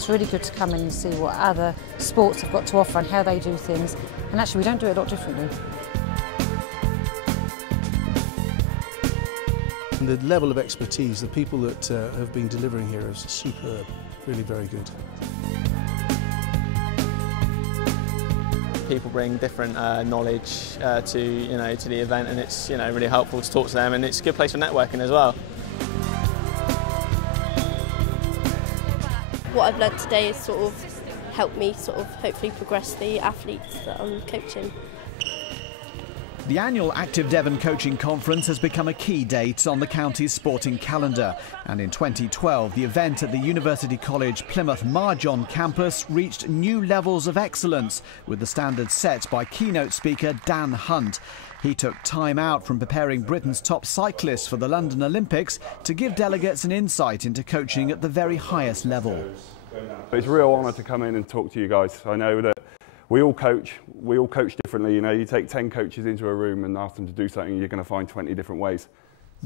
It's really good to come in and see what other sports have got to offer and how they do things. And actually, we don't do it a lot differently. And the level of expertise, the people that have been delivering here is superb, really very good. People bring different knowledge to to the event, and it's really helpful to talk to them, and it's a good place for networking as well. What I've learned today has sort of helped me hopefully progress the athletes that I'm coaching. The annual Active Devon Coaching Conference has become a key date on the county's sporting calendar, and in 2012 the event at the University College Plymouth Marjon campus reached new levels of excellence, with the standards set by keynote speaker Dan Hunt. He took time out from preparing Britain's top cyclists for the London Olympics to give delegates an insight into coaching at the very highest level. It's a real honour to come in and talk to you guys. I know that we all coach differently. You take 10 coaches into a room and ask them to do something, you're going to find 20 different ways.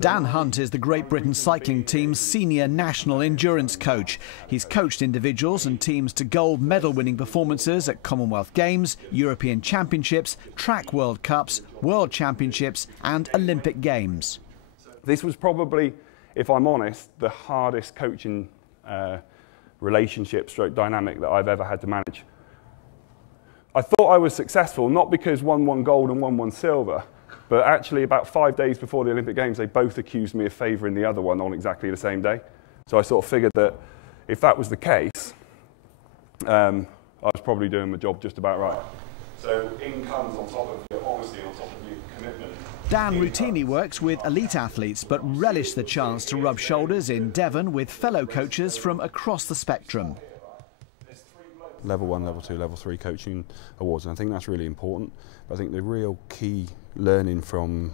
Dan Hunt is the Great Britain cycling team's senior national endurance coach. He's coached individuals and teams to gold medal winning performances at Commonwealth Games, European Championships, Track World Cups, World Championships and Olympic Games. This was probably, if I'm honest, the hardest coaching relationship stroke dynamic that I've ever had to manage. I thought I was successful, not because one won gold and one won silver, but actually about 5 days before the Olympic Games, they both accused me of favouring the other one on exactly the same day. So I sort of figured that if that was the case, I was probably doing my job just about right. So in comes on top of your honesty, on top of your commitment. Dan routinely works with elite athletes, but relished the chance to rub shoulders in Devon with fellow coaches from across the spectrum. Level 1, Level 2, Level 3 coaching awards, and I think that's really important. But I think the real key learning from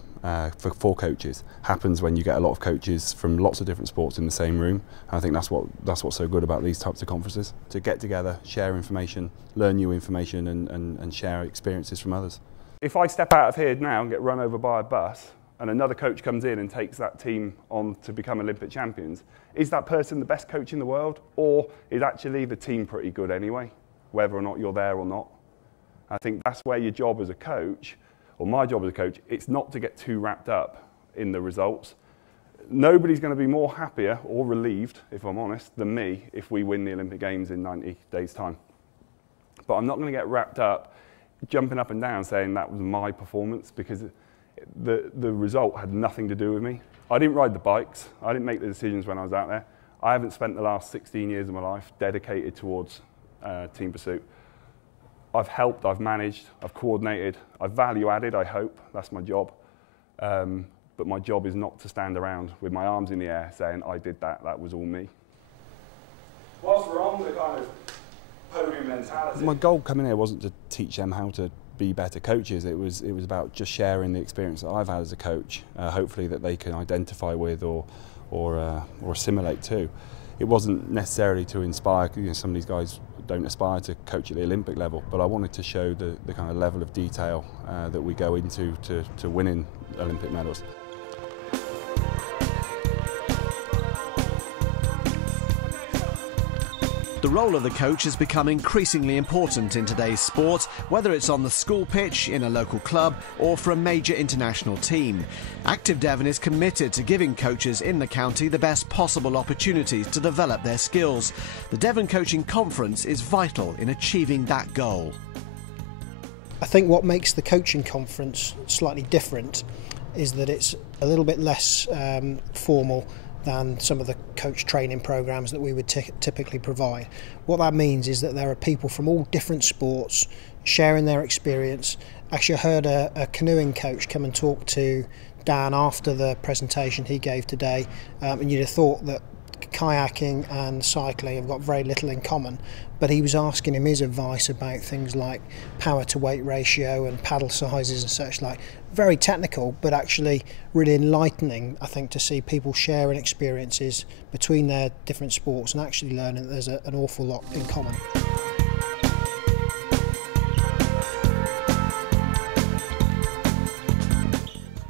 for coaches happens when you get a lot of coaches from lots of different sports in the same room. And I think that's what's so good about these types of conferences, to get together, share information, learn new information and share experiences from others. If I step out of here now and get run over by a bus and another coach comes in and takes that team on to become Olympic champions, is that person the best coach in the world, or is actually the team pretty good anyway, whether or not you're there or not? I think that's where your job as a coach, or my job as a coach, it's not to get too wrapped up in the results. Nobody's going to be more happier or relieved, if I'm honest, than me if we win the Olympic Games in 90 days' time. But I'm not going to get wrapped up jumping up and down saying that was my performance, because the result had nothing to do with me. I didn't ride the bikes, I didn't make the decisions when I was out there. I haven't spent the last 16 years of my life dedicated towards team pursuit. I've helped, I've managed, I've coordinated, I've value added, I hope, that's my job. But my job is not to stand around with my arms in the air saying, I did that, that was all me. Whilst we're on the kind of podium mentality. My goal coming here wasn't to teach them how to be better coaches, it was about just sharing the experience that I've had as a coach, hopefully that they can identify with or assimilate to. It wasn't necessarily to inspire, some of these guys don't aspire to coach at the Olympic level, but I wanted to show the kind of level of detail that we go into to winning Olympic medals. The role of the coach has become increasingly important in today's sport, whether it's on the school pitch, in a local club or for a major international team. Active Devon is committed to giving coaches in the county the best possible opportunities to develop their skills. The Devon Coaching Conference is vital in achieving that goal. I think what makes the coaching conference slightly different is that it's a little bit less formal than some of the coach training programs that we would typically provide. What that means is that there are people from all different sports sharing their experience. Actually, I heard a canoeing coach come and talk to Dan after the presentation he gave today, and you'd have thought that kayaking and cycling have got very little in common, but he was asking him his advice about things like power to weight ratio and paddle sizes and such like. Very technical, but actually really enlightening, I think, to see people sharing experiences between their different sports and actually learning that there's an awful lot in common.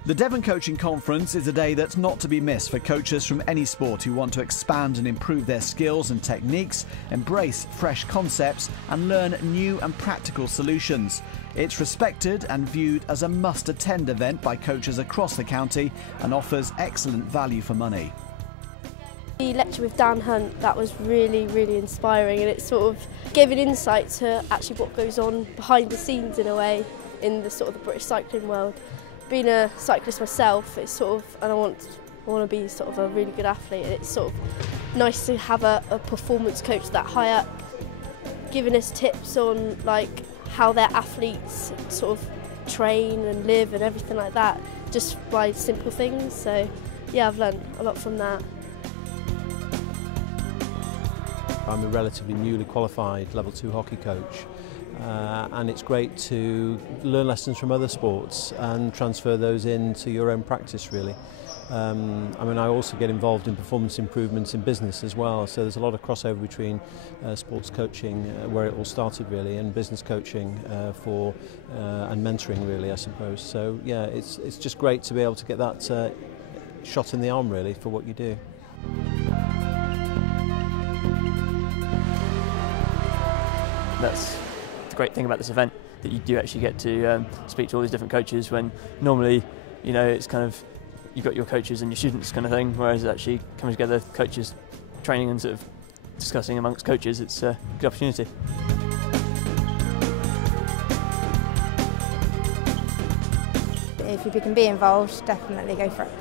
The The Devon Coaching Conference is a day that's not to be missed for coaches from any sport who want to expand and improve their skills and techniques, embrace fresh concepts and learn new and practical solutions. It's respected and viewed as a must-attend event by coaches across the county and offers excellent value for money. The lecture with Dan Hunt, that was really, really inspiring, and it sort of gave an insight to actually what goes on behind the scenes in a way in the sort of the British cycling world. Being a cyclist myself, it's sort of, and I want to be sort of a really good athlete, and it's sort of nice to have a performance coach that high up giving us tips on like how their athletes sort of train and live and everything like that, just by simple things. So yeah, I've learned a lot from that. I'm a relatively newly qualified level 2 hockey coach. And it's great to learn lessons from other sports and transfer those into your own practice, really. I mean, I also get involved in performance improvements in business as well, so there's a lot of crossover between sports coaching, where it all started really, and business coaching and mentoring really, I suppose. So yeah, it's just great to be able to get that shot in the arm really for what you do. That's the great thing about this event, that you do actually get to speak to all these different coaches, when normally, you know, it's kind of, you've got your coaches and your students kind of thing, whereas actually coming together, coaches training and sort of discussing amongst coaches, it's a good opportunity. If you can be involved, definitely go for it.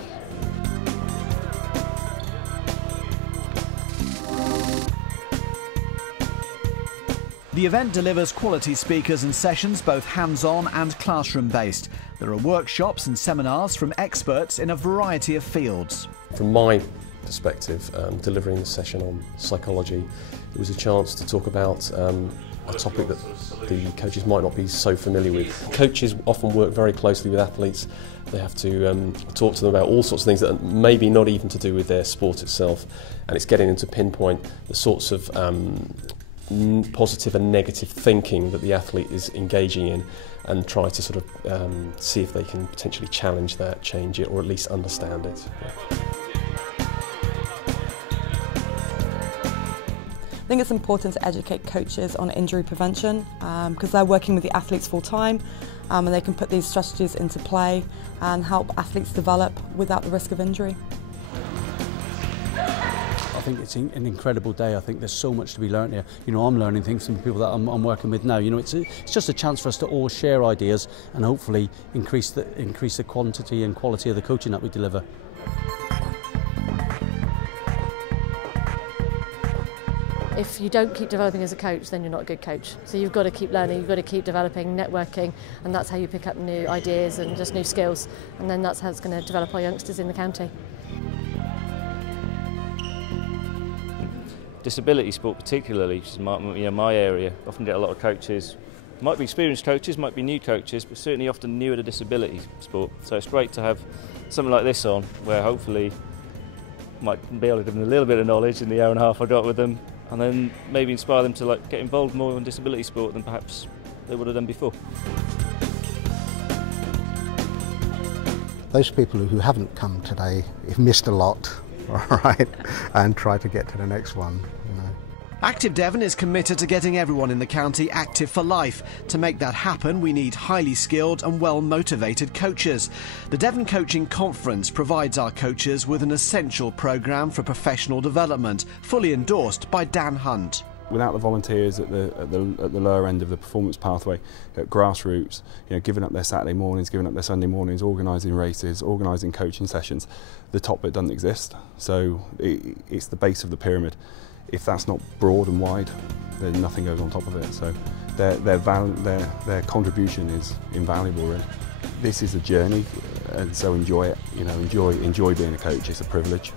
The event delivers quality speakers and sessions, both hands-on and classroom-based. There are workshops and seminars from experts in a variety of fields. From my perspective, delivering the session on psychology, it was a chance to talk about a topic that the coaches might not be so familiar with. Coaches often work very closely with athletes. They have to talk to them about all sorts of things that are maybe not even to do with their sport itself, and it's getting them to pinpoint the sorts of positive and negative thinking that the athlete is engaging in, and try to sort of see if they can potentially challenge that, change it, or at least understand it. I think it's important to educate coaches on injury prevention because they're working with the athletes full time, and they can put these strategies into play and help athletes develop without the risk of injury. I think it's an incredible day. I think there's so much to be learnt here. You know, I'm learning things from the people that I'm working with now. You know, it's just a chance for us to all share ideas and hopefully increase the quantity and quality of the coaching that we deliver. If you don't keep developing as a coach, then you're not a good coach. So you've got to keep learning, you've got to keep developing, networking, and that's how you pick up new ideas and just new skills. And then that's how it's going to develop our youngsters in the county. Disability sport particularly, which is my area, often get a lot of coaches, might be experienced coaches, might be new coaches, but certainly often new at a disability sport. So it's great to have something like this on, where hopefully might be able to give them a little bit of knowledge in the hour and a half I got with them, and then maybe inspire them to get involved more in disability sport than perhaps they would have done before. Those people who haven't come today have missed a lot. All right, and try to get to the next one. You know. Active Devon is committed to getting everyone in the county active for life. To make that happen, we need highly skilled and well-motivated coaches. The Devon Coaching Conference provides our coaches with an essential programme for professional development, fully endorsed by Dan Hunt. Without the volunteers at the lower end of the performance pathway, at grassroots, you know, giving up their Saturday mornings, giving up their Sunday mornings, organising races, organising coaching sessions, the top bit doesn't exist. So it's the base of the pyramid. If that's not broad and wide, then nothing goes on top of it. So their contribution is invaluable, really. This is a journey, and so enjoy it. You know, enjoy being a coach. It's a privilege.